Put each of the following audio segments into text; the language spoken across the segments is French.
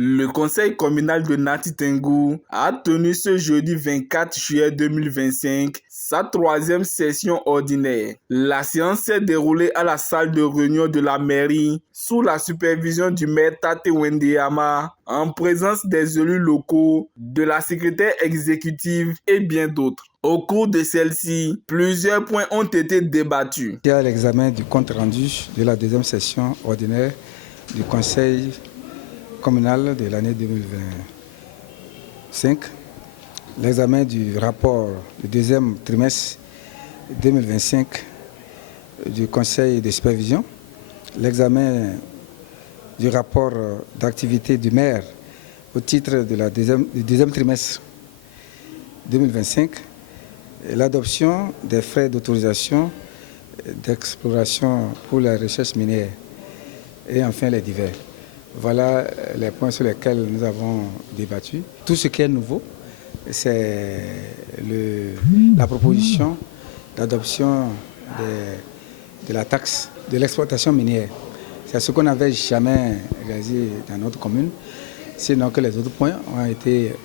Le conseil communal de Nati Tengou a tenu ce jeudi 24 juillet 2025 sa troisième session ordinaire. La séance s'est déroulée à la salle de réunion de la mairie sous la supervision du maire Tate Wendeyama en présence des élus locaux, de la secrétaire exécutive et bien d'autres. Au cours de celle-ci, plusieurs points ont été débattus. Il y a l'examen du compte rendu de la deuxième session ordinaire du conseil communal de l'année 2025, l'examen du rapport du deuxième trimestre 2025 du conseil de supervision, l'examen du rapport d'activité du maire au titre de du deuxième trimestre 2025, et l'adoption des frais d'autorisation d'exploration pour la recherche minière et enfin les divers. Voilà les points sur lesquels nous avons débattu. Tout ce qui est nouveau, c'est la proposition d'adoption de la taxe de l'exploitation minière. C'est ce qu'on n'avait jamais réalisé dans notre commune, sinon que les autres points ont été,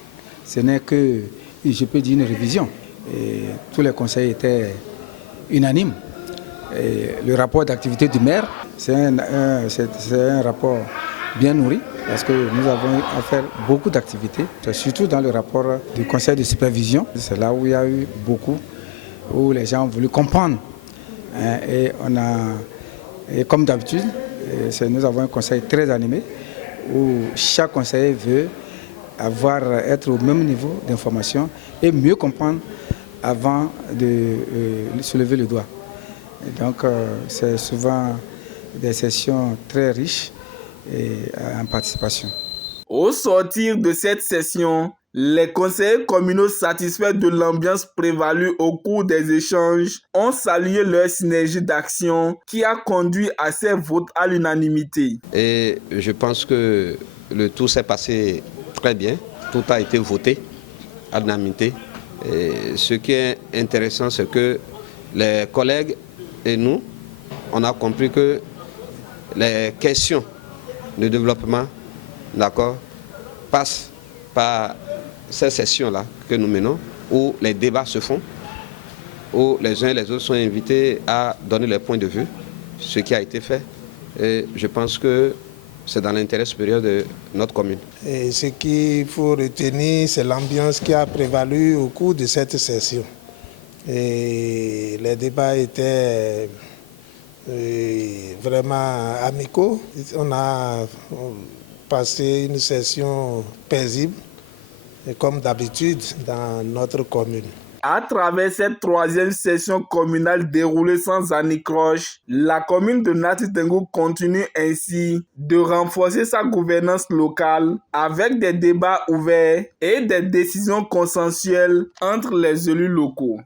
ce n'est que, je peux dire, une révision. Et tous les conseils étaient unanimes. Et le rapport d'activité du maire, c'est un rapport bien nourri parce que nous avons à faire beaucoup d'activités, surtout dans le rapport du conseil de supervision. C'est là où il y a eu beaucoup, où les gens ont voulu comprendre. Et comme d'habitude, nous avons un conseil très animé où chaque conseiller veut être au même niveau d'information et mieux comprendre avant de soulever le doigt. Et donc, c'est souvent des sessions très riches en participation. Au sortir de cette session, les conseillers communaux satisfaits de l'ambiance prévalue au cours des échanges ont salué leur synergie d'action qui a conduit à ces votes à l'unanimité. Et je pense que le tout s'est passé très bien. Tout a été voté à l'unanimité. Et ce qui est intéressant, c'est que les collègues et nous, on a compris que les questions de développement, d'accord, passent par ces sessions-là que nous menons, où les débats se font, où les uns et les autres sont invités à donner leur point de vue, ce qui a été fait. Et je pense que c'est dans l'intérêt supérieur de notre commune. Et ce qu'il faut retenir, c'est l'ambiance qui a prévalu au cours de cette session. Et les débats étaient vraiment amicaux. On a passé une session paisible, comme d'habitude dans notre commune. À travers cette troisième session communale déroulée sans anicroche, la commune de Nati Tengou continue ainsi de renforcer sa gouvernance locale avec des débats ouverts et des décisions consensuelles entre les élus locaux.